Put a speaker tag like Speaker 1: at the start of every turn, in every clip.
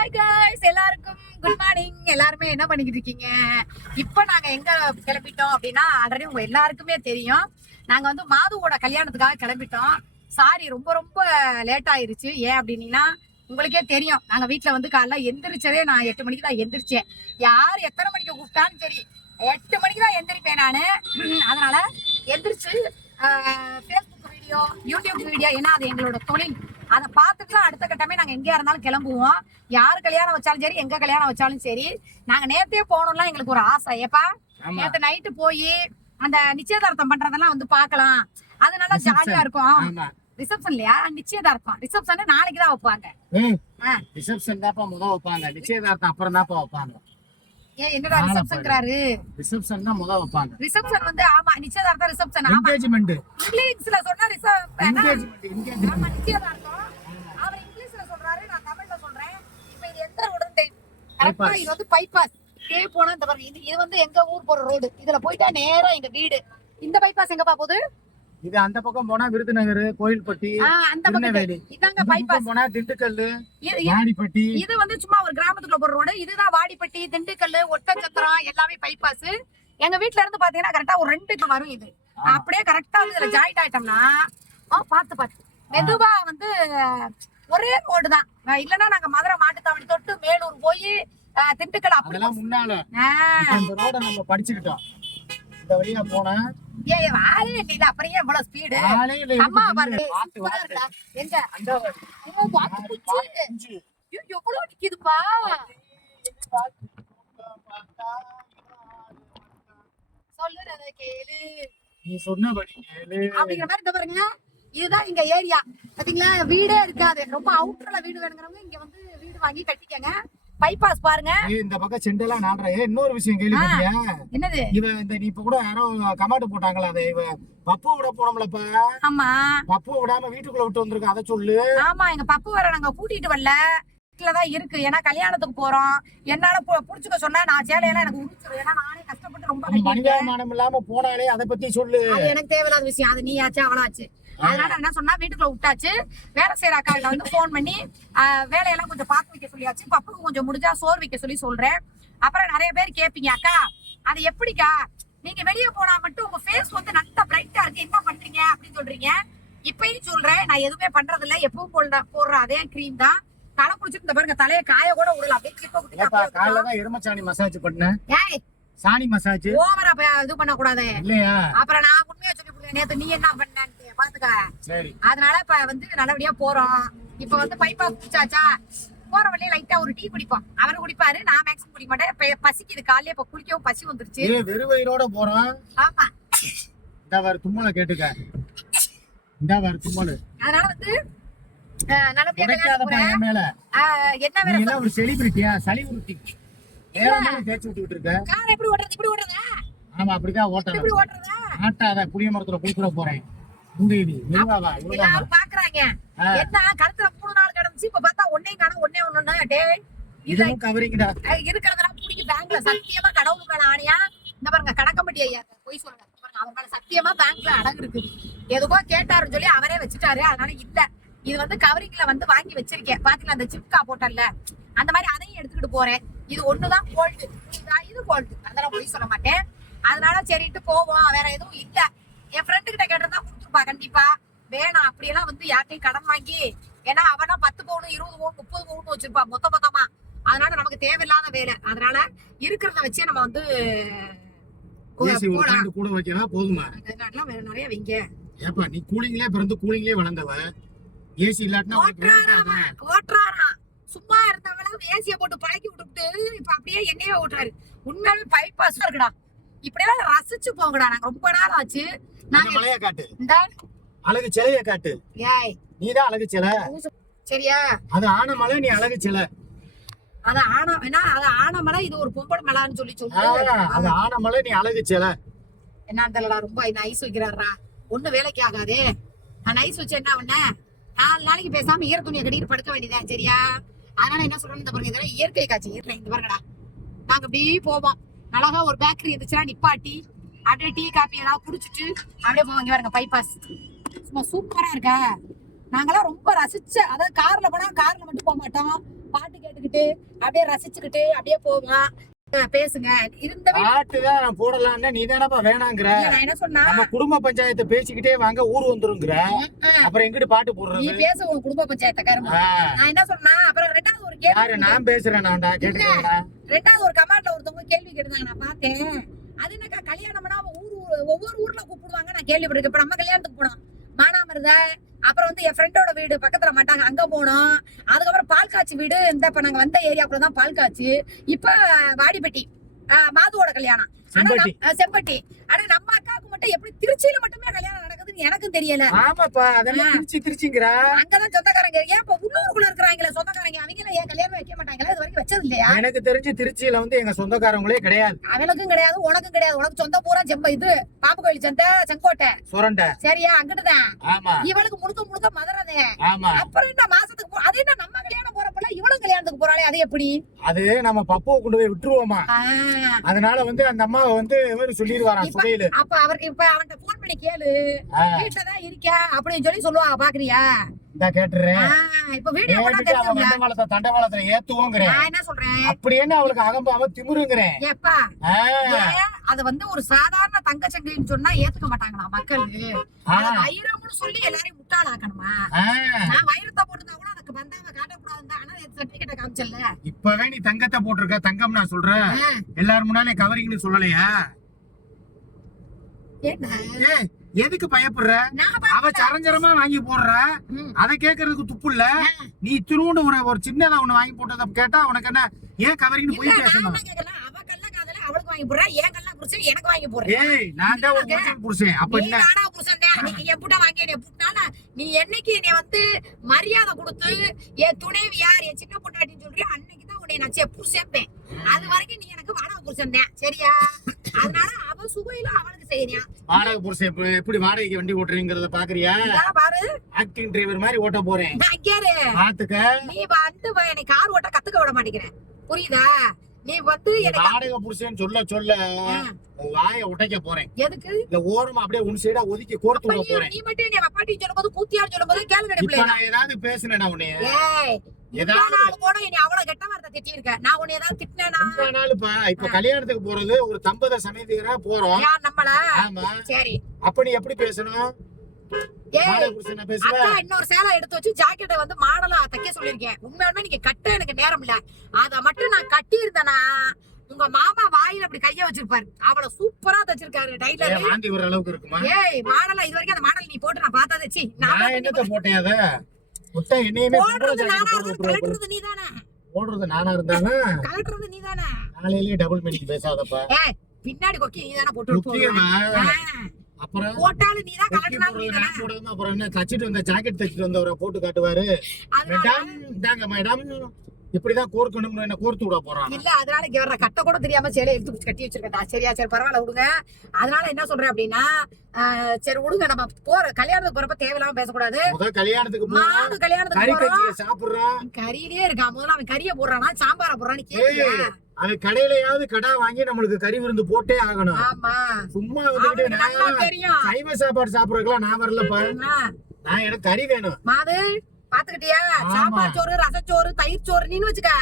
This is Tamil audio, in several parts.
Speaker 1: ஹாய் காய்ஸ் எல்லாருக்கும் குட் மார்னிங் எல்லாருமே என்ன பண்ணிக்கிட்டு இருக்கீங்க? இப்போ நாங்கள் எங்கே கிளம்பிட்டோம் அப்படின்னா ஆல்ரெடி உங்கள் எல்லாருக்குமே தெரியும். நாங்கள் வந்து மாதுவோட கல்யாணத்துக்காக கிளம்பிட்டோம். சாரி ரொம்ப ரொம்ப லேட் ஆயிருச்சு. ஏன் அப்படின்னீங்கன்னா உங்களுக்கே தெரியும். நாங்கள் வீட்டில் வந்து காலைல எந்திரிச்சதே நான் எட்டு மணிக்கு தான் எந்திரிச்சேன். யார் எத்தனை மணிக்கு கூப்பிட்டான்னு சரி எட்டு மணிக்கு தான் எந்திரிப்பேன் நான். அதனால் எந்திரிச்சு ஃபேஸ்புக் வீடியோ யூடியூப் வீடியோ ஏன்னா அது எங்களோட தொழில். அதை பார்த்துட்டு தான் அடுத்த கட்டமே நாங்க எங்கேயா இருந்தாலும் கிளம்புவோம். யார் கல்யாணம் வச்சாலும் சரி எங்க கல்யாணம் வச்சாலும் சரி நாங்க நேத்தே போகணும்லாம் எங்களுக்கு ஒரு ஆசை. ஏப்பா. நேத்து நைட்டு போய் அந்த நிச்சயதார்த்தம் பண்றதெல்லாம் வந்து பார்க்கலாம் அது நல்லா ஜாலியா இருக்கும். ரிசப்ஷன் இல்லையா? நிச்சயதார்த்தம். ரிசப்ஷன் நாளைக்கு தான் வைப்பாங்க.
Speaker 2: ரிசப்ஷன் தான்ப்பா முத வைப்பாங்க. நிச்சயதார்த்தம் அப்புறம் தான்ப்பா வைப்பாங்க.
Speaker 1: என்னடா ரிசப்ஷன்ங்கிறாரு
Speaker 2: ரிசப்ஷன் தான் முத வைப்பாங்க.
Speaker 1: ரிசப்ஷன் வந்து ஆமா நிச்சயதார்த்தம் ரிசப்ஷன் ஆமா.
Speaker 2: என்கேஜ்மெண்ட்
Speaker 1: இங்கிலீஷ்ல சொன்னா ரிசப்ஷன்
Speaker 2: என்கேஜ்மெண்ட் என்கேஜ்மெண்ட்
Speaker 1: ஆமா நிச்சயதார்த்தம். அவர் இங்கிலீஷ்ல சொல்றாரு நான் தமிழ்ல சொல்றேன். இப்போ இது எந்த ரோடு கரெக்டா
Speaker 2: Bypass.
Speaker 1: இது வந்து பைபாஸ் இதே போனா இந்த பாருங்க இது இது வந்து எங்க ஊர் போற ரோடு இதுல போயிட்டா நேரா எங்க வீடு. இந்த பைபாஸ் எங்கப்பா போகுது?
Speaker 2: இது அந்த பக்கம் போனா விருதுநகர் கோயில்பட்டி
Speaker 1: அந்த
Speaker 2: திருநெல்வேலி.
Speaker 1: இதாங்க
Speaker 2: பக்கம்
Speaker 1: பைபாஸ்
Speaker 2: போனா திண்டுக்கல் வாடிப்பட்டி.
Speaker 1: இது வந்து சும்மா ஒரு கிராமத்துக்குள்ள போற ரோடு. இதுதான் வாடிப்பட்டி திண்டுக்கல் ஒட்டச்சத்திரம் எல்லாமே பைபாஸ் எங்க வீட்ல இருந்து பாத்தீங்கன்னா கரெக்டா ஒரு ரெண்டு வரும் இது. அப்படியே கரெக்டா வந்து இதுல ஜாயிண்ட் ஆயிட்டோம்னா பாத்து பாத்து மெதுவா வந்து ஒரே ரோடு தான். இல்லைன்னா நாங்க மதுரை மாட்டுத்தாவணி தொட்டு மேலூர் போய் திண்டுக்கல் அப்படி
Speaker 2: அதெல்லாம் முன்னால. படிச்சுக்கிட்டோம். இந்த வழியா போனா
Speaker 1: ஏய் வாழே இல்ல அப்புறம் ஏன் இவ்வளவு ஸ்பீடு
Speaker 2: காலையில
Speaker 1: அம்மா
Speaker 2: இருந்து
Speaker 1: பாரு
Speaker 2: பார்த்து
Speaker 1: சூப்பரா
Speaker 2: வாத்து.
Speaker 1: இருக்கா? எங்க?
Speaker 2: அந்த
Speaker 1: வாத்து குச்சி. ஐயோ, எவ்வளவு நிக்குதுப்பா? சொல்லுறத கேளு.
Speaker 2: நீ சொன்னபடி கேளு.
Speaker 1: அப்படிங்கிற மாதிரி இந்த பாருங்க. இதுதான் எங்க ஏரியா பாத்தீங்களா? வீடே இருக்காது. ரொம்ப அவுட்டர்ல வீடு வேணுங்கிறவங்க இங்க வந்து வீடு வாங்கி கட்டிக்கங்க. பைபாஸ் பாருங்க.
Speaker 2: இந்த பக்கம் செண்டெல்லாம் நாடுற இன்னொரு விஷயம் கேள்விப்பட்டியா
Speaker 1: என்னது?
Speaker 2: இவ இந்த நீ இப்ப கூட யாரோ கமாண்ட் போட்டாங்களா? அதை இவ பப்பு விட போனோம்லப்பா.
Speaker 1: ஆமா.
Speaker 2: பப்பு விடாம வீட்டுக்குள்ள விட்டு வந்திருக்க? அதை சொல்லு.
Speaker 1: ஆமா எங்க பப்பு வர நாங்க கூட்டிட்டு வரல. வீட்டுலதான் இருக்கு. ஏன்னா கல்யாணத்துக்கு போறோம். என்னால புடிச்சுக்க சொன்னா நான் சேலையெல்லாம் எனக்கு உரிச்சிடும் ஏன்னா நானே கஷ்டப்பட்டு ரொம்ப.
Speaker 2: மனிதாபிமானம் இல்லாம போனாலே அதை பத்தி சொல்லு.
Speaker 1: எனக்கு தேவையில்லாத விஷயம். அது நீ ஆச்சு அவளாச்சு. அதனால என்ன சொன்னா வீட்டுக்குள்ள விட்டாச்சு. வேலை செய்யற அக்கா கிட்ட வந்து போன் பண்ணி வேலையெல்லாம் கொஞ்சம் பார்த்து வைக்க சொல்லியாச்சு. பப்புக்கு கொஞ்சம் முடிஞ்சா சோறு வைக்க சொல்லி சொல்றேன். அப்புறம் நிறைய பேர் கேப்பீங்க அக்கா அது எப்படிக்கா? நீங்க வெளியே போனா மட்டும் உங்க ஃபேஸ் வந்து நல்லா பிரைட்டா இருக்கு. என்ன பண்றீங்க? அப்படின்னு சொல்றீங்க. இப்பயும் சொல்றேன். நான் எதுவுமே பண்றது இல்ல எப்பவும் போடுற போடுற அதே க்ரீம் தான். தலை குளிச்சுட்டு இந்த பாருங்க தலைய காய கூட விடல. அப்படியே கிளிப்ப
Speaker 2: காலைல. தான் எருமச்சாணி மசாஜ் பண்ணேன்
Speaker 1: ஏய்
Speaker 2: சாணி மசாஜ்
Speaker 1: ஓவரா இது பண்ண கூடாது
Speaker 2: இல்லையா?
Speaker 1: அப்புறம் நான் உண்மையா சொல்லி நேத்து நீ என்ன பண்ணான்னு பாத்துக்க அதனால இப்ப வந்து நல்லபடியா போறோம். இப்ப வந்து பைப்பா குடிச்சாச்சா? போற வழியே லைட்டா ஒரு டீ குடிப்போம். அவர் குடிப்பாரு நான் மேக்ஸிமம் குடிக்க மாட்டேன். இப்ப பசிக்குது காலையில இப்ப குளிக்கவும் பசி வந்துருச்சு.
Speaker 2: வயிறோட போறோம்?
Speaker 1: ஆமா.
Speaker 2: இந்த வர தும்மலை கேட்டுக்க. இந்த வர தும்மல்.
Speaker 1: அதனால வந்து என்ன
Speaker 2: ஒரு செலிபிரிட்டியா சளி உருட்டி. தேய்ச்சி விட்டுக்கிட்டு இருக்க?
Speaker 1: கார் எப்படி ஓட்டுறது? இப்படி ஓட்டுறதா?
Speaker 2: ஆமா அப்படிதான்
Speaker 1: ஓட்டுறதா.
Speaker 2: ஆட்டாத புளிய மரத்துல குளிக்கிற போறேன்.
Speaker 1: எல்லாரும் பாக்குறாங்க. என்ன கழுத்துல மூணு நாள் கிடந்துச்சு இப்ப பார்த்தா ஒன்னையும் காணும் ஒன்னே
Speaker 2: கவரிங்கடா
Speaker 1: அஹ் இருக்கிறதெல்லாம் பிடிக்கி பேங்க்ல சத்தியமா கடவுள் மேல ஆணையா? இந்த பாருங்க கடக்கம்பட்டி ஐயா போய் சொல்லுங்க அவர் மேல சத்தியமா பேங்க்ல அடகு இருக்கு எதுக்கோ கேட்டாருன்னு சொல்லி அவரே வச்சுட்டாரு அதனால இல்ல. இது வந்து கவரிங்ல வந்து வாங்கி வச்சிருக்கேன். பாத்தீங்களா அந்த சிப்கா போட்டல்ல அந்த மாதிரி அதையும் எடுத்துக்கிட்டு போறேன். இது ஒண்ணுதான் கோல்டு இது கோல்டு அதெல்லாம் போய் சொல்ல மாட்டேன். அதனால சரிட்டு போவோம் வேற எதுவும் இல்ல. என் ஃப்ரெண்டு கிட்ட கேட்டதா கொடுத்துருப்பா கண்டிப்பா. வேணாம் அப்படியெல்லாம் வந்து யார்ட்டையும் கடன் வாங்கி ஏன்னா அவனா பத்து பவுன் இருபது பவுன் முப்பது பவுன் வச்சிருப்பா மொத்த மொத்தமா. அதனால நமக்கு தேவையில்லாத வேலை. அதனால இருக்கிறத வச்சே நம்ம வந்து
Speaker 2: கூட வைக்கவா போதுமா?
Speaker 1: வேற நிறைய வைங்க.
Speaker 2: ஏப்பா நீ கூலிங்லயே பிறந்து கூலிங்லயே வளர்ந்தவ. ஏசி இல்லாட்டினா.
Speaker 1: ஓட்டுறாராம் சும்மா இருந்தவள ஏசிய போட்டு பழக்கி விட்டுட்டு இப்ப அப்படியே என்னையே ஓட்டுறாரு. உண்மையாலுமே பைபாஸ் இருக்குடா. இப்படியெல்லாம் ரசிச்சு போங்கடா. நாங்க ரொம்ப நாள் ஆச்சு. நாங்க
Speaker 2: மலைய காட்டு.
Speaker 1: இந்த
Speaker 2: அழகு சிலைய காட்டு.
Speaker 1: ஏய்.
Speaker 2: நீதான் அழகு சிலை.
Speaker 1: சரியா?
Speaker 2: அது ஆன மலை நீ அழகு சிலை.
Speaker 1: அது ஆனா ஏன்னா அது ஆன மலை இது ஒரு பொம்பளை மலைன்னு சொல்லி
Speaker 2: ஆ,
Speaker 1: சொல்லு
Speaker 2: அது ஆன மலை நீ அழகு சிலை.
Speaker 1: என்னன்னு தெரியலடா ரொம்ப இந்த ஐஸ் வைக்கிறாரா ஒண்ணு வேலைக்கு ஆகாதே. நான் ஐஸ் வச்சு என்ன பண்ண? நாலு நாளைக்கு பேசாம ஈர துணியை கட்டிட்டு படுக்க வேண்டியதா? சரியா? அதனால என்ன சொல்றேன்னு பாருங்க. இதெல்லாம் இயற்கை காட்சி. இயற்கை இந்த பாருங்கடா. நாங்க அப்படியே போவோம். அழகா ஒரு பேக்கரி இருந்துச்சுன்னா நிப்பாட்டி அப்படியே டீ காப்பி ஏதாவது குடிச்சிட்டு அப்படியே போவோம். இங்க பாருங்க பைபாஸ் சும்மா சூப்பரா இருக்கா. நாங்கெல்லாம் ரொம்ப ரசிச்ச அதாவது கார்ல போனா கார்ல மட்டும் போக மாட்டோம். பாட்டு கேட்டு கேட்டுக்கிட்டு அப்படியே ரசிச்சுக்கிட்டு அப்படியே போவோம். பேசுங்க. இந்த வீடு
Speaker 2: பாட்டு தான் நான் போடலாம்னா நீ தானப்பா வேணாங்கிற.
Speaker 1: என்ன சொன்னா
Speaker 2: நம்ம குடும்ப பஞ்சாயத்தை பேசிக்கிட்டே வாங்க ஊர் வந்துருங்கிற. அப்புறம் எங்கிட்டு பாட்டு
Speaker 1: நீ
Speaker 2: போடுறது
Speaker 1: பேச உன் குடும்ப பஞ்சாயத்துக்காரமா
Speaker 2: ஆ,
Speaker 1: நான் என்ன சொன்னா அப்புறம் ரெண்டாவது ஒரு கேள்வி
Speaker 2: நான் பேசுறேன் நான்டா கேட்டுக்கடா
Speaker 1: ரெண்டாவது ஒரு கமாண்ட்ல கேட்டாங்க நான் பார்த்தேன். அது என்னக்கா கல்யாணம்னா ஊர் ஒவ்வொரு ஊர்ல கூப்பிடுவாங்க. நான் கேள்விப்பட்டிருக்கேன். இப்ப நம்ம கல்யாணத்துக்கு போனோம். மானாமருத அப்புறம் வந்து என் ஃப்ரெண்டோட வீடு பக்கத்துல மாட்டாங்க. அங்க போனோம். அதுக்கப்புறம் பால் காய்ச்சி வீடு. இந்த இப்ப நாங்க வந்த ஏரியாக்குள்ள தான் பால் காய்ச்சி இப்ப வாடிப்பட்டி மாதுவோட கல்யாணம். ஆனா
Speaker 2: செம்பட்டி.
Speaker 1: ஆனா நம்ம அக்காவுக்கு மட்டும் எப்படி திருச்சியில மட்டுமே கல்யாணம் எனக்கும் தெரியல.
Speaker 2: ஆமாப்பா அதெல்லாம் திருச்சி திருச்சிங்கிற.
Speaker 1: அங்கதான் சொந்தக்காரங்க. ஏன் இப்ப உள்ளூருக்குள்ள இருக்கிறாங்களே சொந்தக்காரங்க? அவங்க ஏன் கல்யாணம் வைக்க மாட்டாங்களா? இது வரைக்கும் வச்சது இல்லையா
Speaker 2: எனக்கு தெரிஞ்சு திருச்சியில வந்து எங்க சொந்தக்காரங்களே கிடையாது.
Speaker 1: அவனுக்கும் கிடையாது உனக்கும் கிடையாது. உனக்கு சொந்த பூரா செம்ப இது பாம்பு கோயில் சந்தை செங்கோட்டை.
Speaker 2: சுரண்ட.
Speaker 1: சரியா? அங்கிட்டுதான்.
Speaker 2: ஆமா.
Speaker 1: இவளுக்கு முழுக்க முழுக்க மதுரதே
Speaker 2: ஆமா.
Speaker 1: அப்புறம் என்ன மாசத்துக்கு போ- அது என்ன நம்ம கல்யாணம் போறப்பல இவளும் கல்யாணத்துக்கு போறாளே அது எப்படி?
Speaker 2: அது நம்ம பப்புவை கொண்டு போய் விட்டுருவோமா. அதனால வந்து அந்த அம்மா வந்து இவரு சொல்லிடுவாராம் சுகையில
Speaker 1: அப்ப அவர் இப்ப அவன்கிட்ட போன் பண்ணி கேளு. வீட்டுலதான் இருக்கியா அப்படின்னு சொல்லி சொல்லுவாங்க பாக்குறியா?
Speaker 2: இந்த கேட்டுறேன்.
Speaker 1: இப்ப வீடியோ தெரிஞ்சுங்களா
Speaker 2: தண்டவாளத்தை தண்டவாளத்துல ஏத்துவோங்கிறேன்
Speaker 1: நான் என்ன சொல்றேன்?
Speaker 2: அப்படின்னு அவளுக்கு அகம்பாவ திமிருங்கிறேன்.
Speaker 1: ஏப்பா அது வந்து ஒரு சாதாரண தங்க சங்கிலின்னு சொன்னா ஏத்துக்க மாட்டாங்களா மக்கள்? வைரம்னு சொல்லி எல்லாரையும் முட்டாளாக்கணுமா. நான் வைரத்தை போட்டுதான் கூட அதுக்கு வந்தாம காட்டக்கூடாது ஆனா சர்டிபிகேட்டை காமிச்சல
Speaker 2: இப்பவே நீ தங்கத்தை போட்டிருக்க தங்கம் நான் சொல்றேன் எல்லாரும் முன்னாலே கவரிங்னு சொல்லலையா?
Speaker 1: என்ன?
Speaker 2: எதுக்கு பயப்படுற?
Speaker 1: நான்
Speaker 2: அவ சரஞ்சரமா வாங்கி போடுற. அதை கேக்குறதுக்கு துப்பு இல்ல. நீ திருவுண்டு ஒரு ஒரு சின்னதா ஒண்ணு வாங்கி போட்டத கேட்டா உனக்கு என்ன? ஏன் கவரிங்னு
Speaker 1: இல்ல,
Speaker 2: போய் பேசணும்
Speaker 1: அவளுக்கு வாங்கி போடுறா, என் கள்ள புருஷன் எனக்கு வாங்கி போடுறா.
Speaker 2: ஏய் நான் தான் புருஷன் புருஷன். அப்ப
Speaker 1: நீ
Speaker 2: என்ன?
Speaker 1: நானா புருஷன் தான், நீ எப்புட்டா வாங்கி என்னைய புட்டானா, நீ என்னைக்கு என்னைய வந்து மரியாதை கொடுத்து என் துணைவி யார் என் சின்ன பொண்டாட்டின்னு சொல்றியோ அன்னைக்கு தான் உன்னை நான் சே- புருஷன்பேன் அது வரைக்கும் நீ எனக்கு வாடகை புருஷன் தான். சரியா? அதனால அவ சுகையில அவளுக்கு செய்யறியா.
Speaker 2: வாடகை புருஷன் எப்படி- வாடகைக்கு வண்டி ஓட்டுறீங்கறத பாக்குறியா? ஆக்டிங் டிரைவர் மாதிரி ஓட்ட போறேன். பாத்துக்க
Speaker 1: நீ வந்து என்னை கார் ஓட்ட கத்துக்க விட மாட்டேங்கிற புரியுதா? நீ வந்து எனக்கு
Speaker 2: வாடகை புருஷன் சொல்ல சொல்ல வாயை உடைக்க போறேன்.
Speaker 1: எதுக்கு?
Speaker 2: இல்ல ஓரமா அப்படியே உன் சைடா ஒதுக்கி கோர்த்து போறேன்.
Speaker 1: நீ மட்டும் என்னை பாட்டி சொல்லும்போது கூத்தியார் சொல்லும்போது கேளு
Speaker 2: இப்ப
Speaker 1: கிடைப்பில்லை
Speaker 2: நான் ஏதாவது பேசுனேனா
Speaker 1: நான் உன்னை
Speaker 2: கல்யாணத்துக்கு போறது ஒரு தம்பத சமயத்துக்கு போறோம். ஆமா.
Speaker 1: சரி.
Speaker 2: அப்ப நீ எப்படி பேசணும்?
Speaker 1: இன்னொரு சேலை எடுத்து வச்சு ஜாக்கெட்டை வந்து மாடலா தைக்க சொல்லிருக்கேன் உண்மையாலுமே நீங்க கட்ட எனக்கு நேரம் இல்ல. அத மட்டும் நான் கட்டி இருந்தேனா உங்க மாமா வாயில அப்படி கைய வச்சிருப்பாரு. அவள சூப்பரா தச்சிருக்காரு டைலர்.
Speaker 2: வாந்தி வர அளவுக்கு இருக்குமா?
Speaker 1: ஏய் மாடலா இது வரைக்கும் அந்த மாடல் நீ போட்டு நான் பார்த்ததே. சி
Speaker 2: நான் என்னத்த போட்டேன் அத? முட்டை என்னையுமே ஜாக்கெட்
Speaker 1: நானா
Speaker 2: விட்டுருவா
Speaker 1: கலட்டுறது கலட்டுறது நீதானே?
Speaker 2: காலையிலேயே டபுள் மீனிங் பேசாதப்பா.
Speaker 1: பின்னாடி கொக்கி நீதானே போட்டு விட்டு
Speaker 2: முக்கியமா
Speaker 1: ஆ,
Speaker 2: அப்புறம்?
Speaker 1: போட்டாலும் நீதானே
Speaker 2: நான் போடாம அப்புறம் என்ன தச்சிட்டு வந்த ஜாக்கெட் தச்சிட்டு வந்தவரை போட்டு காட்டுவாரு? மேடம் இந்தாங்க மேடம். இப்படிதான் கோர்க்கணும்னு என்ன கோர்த்து விட போறான்
Speaker 1: இல்ல அதனால வர்ற கட்ட கூட தெரியாம சேலை எடுத்து கட்டி வச்சிருக்கா சரியா சரி பரவாயில்ல விடுங்க. அதனால என்ன சொல்றேன் அப்படின்னா சரி விடுங்க. நம்ம போற கல்யாணத்துக்கு போறப்ப தேவையில்லாம பேசக்கூடாது.
Speaker 2: கல்யாணத்துக்கு
Speaker 1: மாது கல்யாணத்துக்கு
Speaker 2: சாப்பிடுறான்
Speaker 1: கறியிலே இருக்கா? முதல்ல அவன் கறியை போடுறானா? சாம்பார போடுறான்னு
Speaker 2: ஏய், அவன் கடையிலயாவது கடை வாங்கி நம்மளுக்கு கறி விருந்து போட்டே ஆகணும்.
Speaker 1: ஆமா.
Speaker 2: சும்மா வந்துட்டு சைவ சாப்பாடு சாப்பிடறதுக்குலாம் நான் வரலப்பா? நான் எனக்கு கறி வேணும்.
Speaker 1: பாத்துக்கிட்டியா. சாம்பார் சோறு ரசச்சோறு தயிர் சோறு நீன்னு வச்சுக்க.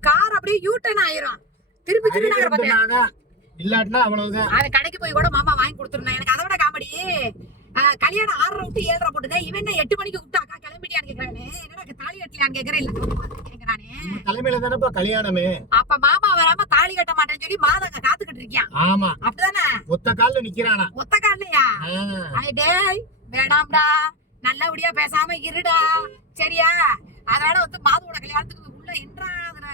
Speaker 1: கார் அப்படியே யூட்டன் ஆயிரும். திருப்பி திருப்பி நகர.
Speaker 2: இல்லாட்டினா அவ்வளவுதான்.
Speaker 1: அவன் கடைக்கு போய் கூட மாமா வாங்கி கொடுத்துருந்தேன் எனக்கு அதை விட காமெடி. கல்யாணம் ஆறரை விட்டு ஏழரை போட்டுதே இவன் எட்டு மணிக்கு கூப்பிட்டு அக்கா கிளம்பிட்டியான்னு கேக்குறானே. என்னடா தாலி கட்டலையான்னு கேக்குறேன் இல்ல கேக்குறானே.
Speaker 2: தலைமையில தானப்பா கல்யாணமே.
Speaker 1: அப்ப மாமா வராம தாலி கட்ட மாட்டேன்னு சொல்லி மாதங்க காத்துக்கிட்டு இருக்கியான்
Speaker 2: ஆமா.
Speaker 1: அப்படிதானே?
Speaker 2: ஒத்த கால்ல நிக்கிறானா?
Speaker 1: ஒத்த. ஐ டேய் வேடாம்டா நல்லபடியா பேசாம இருடா. சரியா? அதனால வந்து மாதுவோட கல்யாணத்துக்கு உள்ள என்றாதுல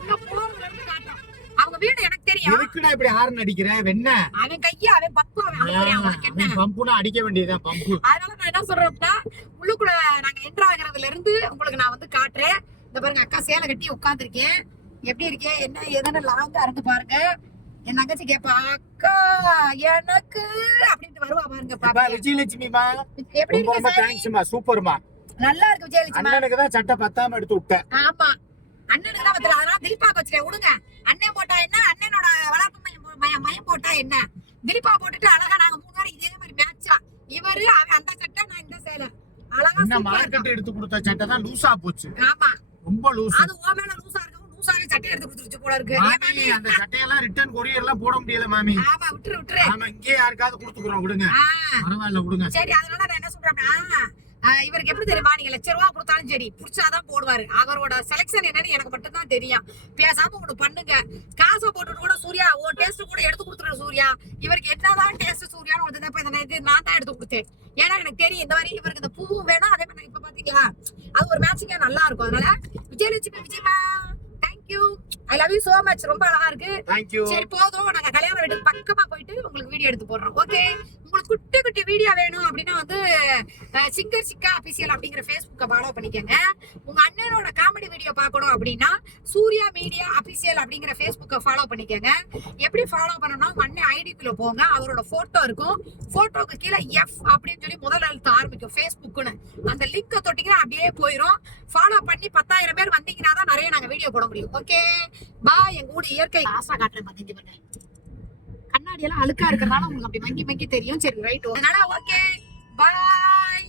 Speaker 1: உள்ள போறதுல இருந்து காட்டுறோம் அவங்க வீடு எனக்கு தெரியும்.
Speaker 2: எதுக்குடா இப்படி ஹார்ன் அடிக்கிற? வெண்ண.
Speaker 1: அவன் கைய அவன் பப்பு அவன் என்ன?
Speaker 2: பம்புனா அடிக்க வேண்டியதுதான் பம்பு.
Speaker 1: அதனால நான் என்ன சொல்றேன் அப்படின்னா உள்ளுக்குள்ள நாங்க என்டர் ஆகுறதுல இருந்து உங்களுக்கு நான் வந்து காட்டுறேன். இந்த பாருங்க அக்கா சேலை கட்டி உட்காந்துருக்கேன் எப்படி இருக்கேன் என்ன ஏதான லாங்கா இருந்து பாருங்க. என் தங்கச்சி கேப்பா அக்கா எனக்கு அப்படின்ட்டு வருவா பாருங்க
Speaker 2: விஜயலட்சுமிமா
Speaker 1: எப்படி
Speaker 2: ரொம்ப? தேங்க்ஸ்மா சூப்பர்மா.
Speaker 1: நல்லா இருக்கு விஜயலட்சுமா.
Speaker 2: அண்ணனுக்கு தான் சட்டை பத்தாம எடுத்து விட்டேன்
Speaker 1: ஆமா. அண்ணனுக்கு தான் பத்தல. அதனால திலீபாக்கு வச்சுட்டேன் விடுங்க அண்ணன் போட்டா என்ன? அண்ணனோட வளர்ப்பு மயம் மயம் போட்டா என்ன? திலீபா போட்டுட்டு அழகா நாங்க மூணு பேரும் இதே மாதிரி மேட்சா இவரு அந்த சட்டை நான் இந்த சேலை. அழகா
Speaker 2: மார்க்கெட் எடுத்து கொடுத்த சட்டை தான் லூசா போச்சு.
Speaker 1: ஆமா.
Speaker 2: ரொம்ப லூஸ்
Speaker 1: அது ஓ மேல போல இருக்கு.
Speaker 2: மாமி? அந்த சட்டையெல்லாம் ரிட்டர்ன் கொரியர் எல்லாம் போட முடியல மாமி.
Speaker 1: ஆமா விட்டுரு விட்டுரு.
Speaker 2: நாம இங்கே யாருக்காவது கொடுத்துக்கிறோம் விடுங்க. பரவாயில்ல விடுங்க.
Speaker 1: சரி அதனால நான் என்ன சொல்றேன்னா இவருக்கு எப்படி தெரியுமா? நீங்க லட்ச ரூபா கொடுத்தாலும் சரி புடிச்சாதான் போடுவாரு. அவரோட செலக்ஷன் என்னன்னு எனக்கு மட்டும் தான் தெரியும். பேசாம ஒண்ணு பண்ணுங்க. காசை போட்டுட்டு கூட சூர்யா ஓ டேஸ்ட் கூட எடுத்து கொடுத்துரு சூர்யா. இவருக்கு என்னதான் டேஸ்ட் சூர்யான்னு வந்து இப்ப இது நான் தான் எடுத்து கொடுத்தேன். ஏன்னா எனக்கு தெரியும் இந்த மாதிரி இவருக்கு இந்த பூவும் வேணும். அதே மாதிரி இப்ப பாத்தீங்களா அது ஒரு மேட்சிங்கா நல்லா இருக்கும். அதனால Vijayalakshmi விஜயமா thank you I love you so much ரொம்ப அழகா இருக்கு.
Speaker 2: தேங்க்யூ
Speaker 1: சரி போதும். நாங்க கல்யாண வீட்டுக்கு பக்கமா போயிட்டு உங்களுக்கு வீடியோ எடுத்து போடுறோம். ஓகே உங்களுக்கு குட்டி குட்டி வீடியோ வேணும் அப்படின்னா வந்து சிங்கர் சிக்கா அபிஷியல் அப்படிங்கிற ஃபேஸ்புக்கை ஃபாலோ பண்ணிக்கோங்க. உங்க அண்ணனோட காமெடி வீடியோ பார்க்கணும் அப்படின்னா சூர்யா மீடியா அபிஷியல் அப்படிங்கிற ஃபேஸ்புக்கை ஃபாலோ பண்ணிக்கோங்க. எப்படி ஃபாலோ அண்ணன் ஐடிக்குள்ள போங்க. அவரோட போட்டோ இருக்கும். போட்டோக்கு கீழே எஃப் அப்படின்னு சொல்லி முதல் எழுத்து ஆரம்பிக்கும். ஃபேஸ்புக்குன்னு அந்த லிங்கை தொட்டிங்கன்னா அப்படியே போயிடும் ஃபாலோ பண்ணி பத்தாயிரம் பேர் வந்தீங்கன்னா தான் நிறைய நாங்க வீடியோ போட முடியும். ஓகே பா எங்க கூட இயற்கை ஆசா காட்டுறேன் பாத்தீங்க பண்ண கண்ணாடி எல்லாம் அழுக்கா இருக்கிறதுனால உங்களுக்கு அப்படி மங்கி மங்கி தெரியும். சரி ரைட் அதனால ஓகே பாய்